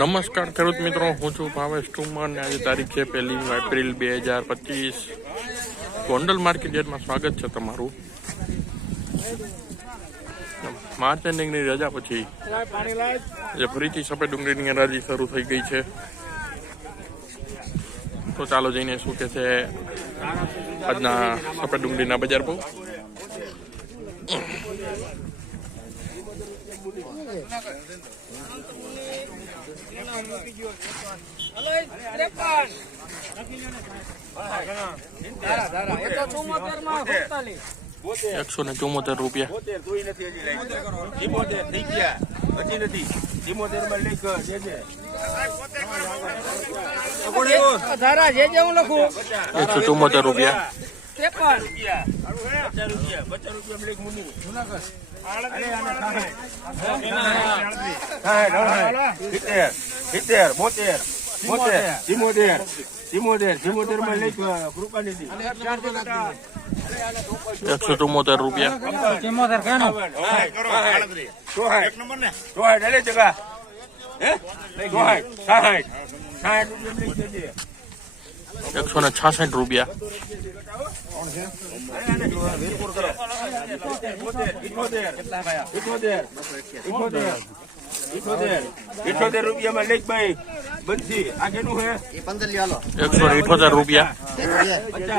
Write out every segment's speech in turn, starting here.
નમસ્કાર ખેડૂત મિત્રો, હું છું ભાવેશ ઠુમર અને આજે તારીખ છે 1 એપ્રિલ 2025. ગોંડલ માર્કેટ યાર્ડમાં સ્વાગત છે તમારું. માર્ચ એન્ડિંગની રજા પછી જે ફરીથી સફેદ ડુંગળીની હરાજી શરૂ થઈ ગઈ છે. તો ચાલો જઈને શું કે છે આજના સફેદ ડુંગળીના બજાર ભાવ. ₹174 રૂપિયામાં લેખ ભાઈ બનશી આ કેટલું હે ₹178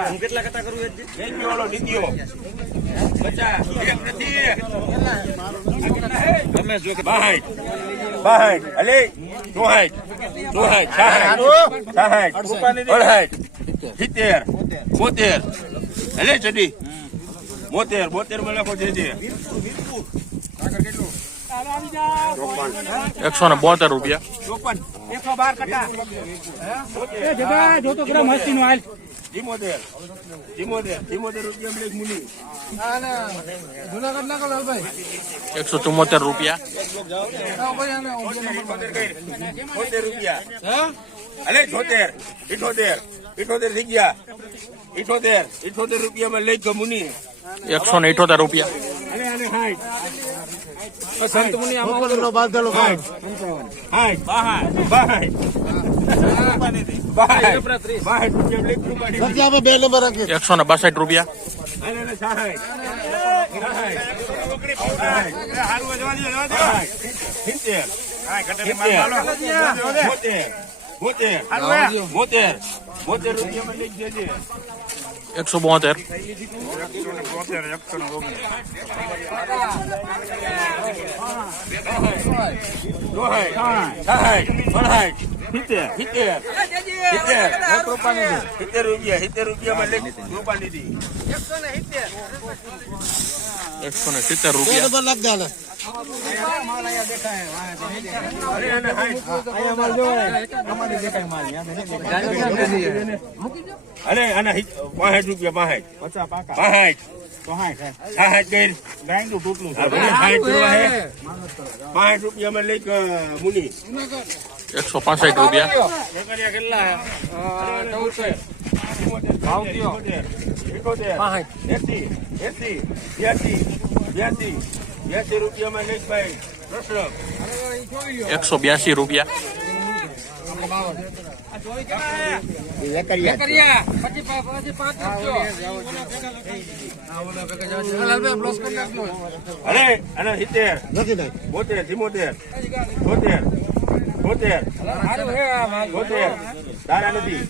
હું કેટલા કટા કરું નીતિઓ તમે જો કે 62 અલે 72 અલે ચડી 72 માં લખો જે ₹172 રૂપિયામાં લઈ ગયો મુની ₹178 સંત મુનિ આમાં બાંધેલો ₹162 અરે આના 65 રૂપિયા 65 રૂપિયામાં લઈ મુનિ ₹165 રૂપિયામાં લઈ ભાઈ ₹182 અરે આના 70 તારા નથી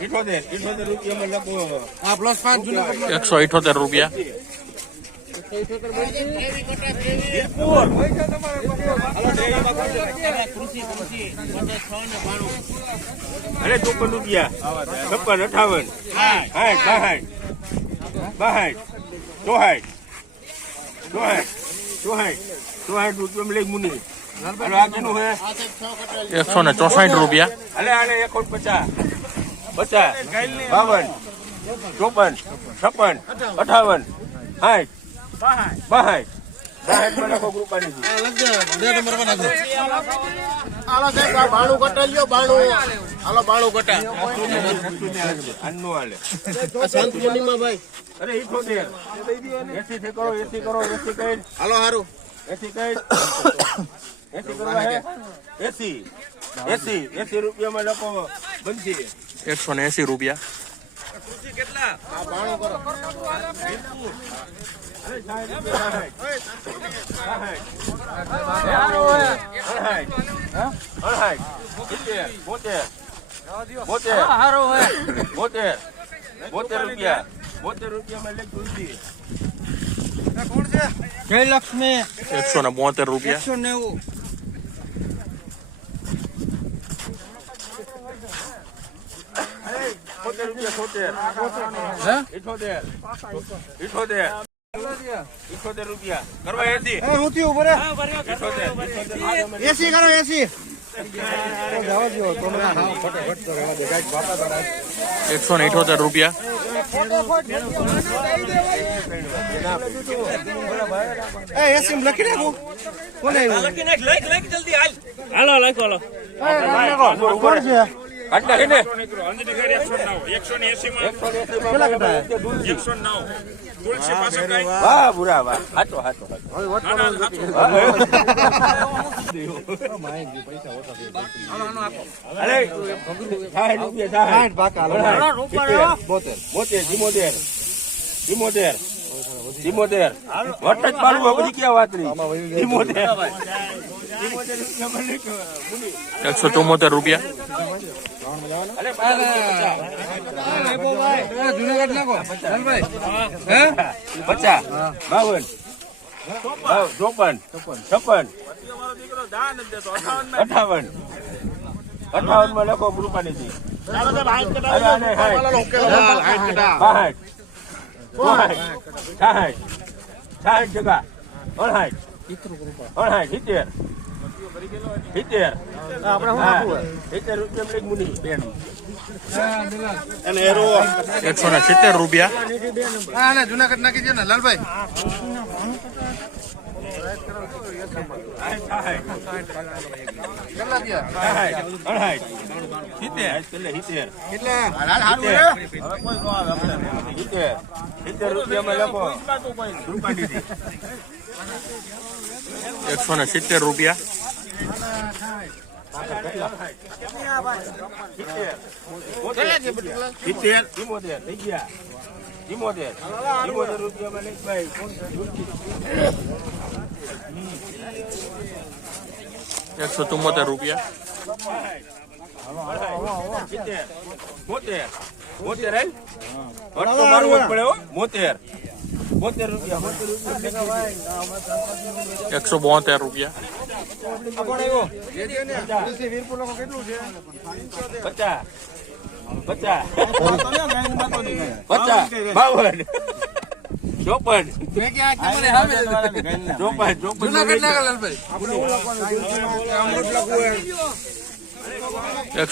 78 રૂપિયામાં લખો આ +5 ₹178 અરે 54 રૂપિયા 56 58 રૂપિયા લઈ મુનિ ₹164 અલે આને 150 50 52 54 56 58 62 કરો 80 કઈ 80 કરવા હે 80 રૂપિયામાં લખો બનશે 180 રૂપિયા. કેટલા આ પાણી કરો જયલક્ષ્મી 172 રૂપિયા. 190. રૂપિયા કરવા 80 હું થયું બરે 78 80 કરો 80. 178 રૂપિયા. એ 80 લખી નાખું. કોને આવ્યું? લખી નાખ લખ જલ્દી હાલ હાલો લખો લો કોણ છે? આટલા કેને અંજની ઘરે 180 માં કેટલા કટાયા? 109 તુલસી પાસે કઈ વાહ બુરા વાહ હાચો હાચો અરે 60 રૂપિયા 60 પાકા હાલો. 72 વટ જ પાડવું બધી ક્યાં વાત રહી 174 રૂપિયા. અરે જુનાગઢ નાખો લાલભાઈ. 50 52 54 56 58 માં લખો રૂપાની 60 જગા 70 રૂપિયા મુની 170 રૂપિયા. હા જુનાગઢ નાખી દે ને લાલભાઈ. કેટલા થયા? 70 રૂપિયામાં લખો રૂપાની 170 રૂપિયા. 174 રૂપિયા. 172 રૂપિયા.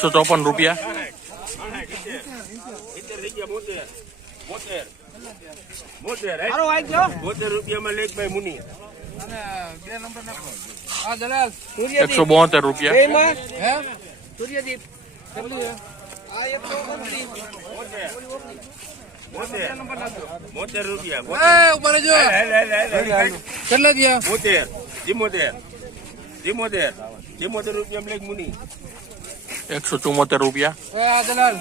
154 રૂપિયા. 70 રૂપિયામાં લેખ ભાઈ મુની 172 રૂપિયા. સૂર્યદીપ ₹70 રૂપિયા કેટલા થયા? 74 રૂપિયા લેખ મુની 174 રૂપિયા. દલાલ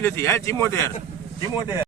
નથી 74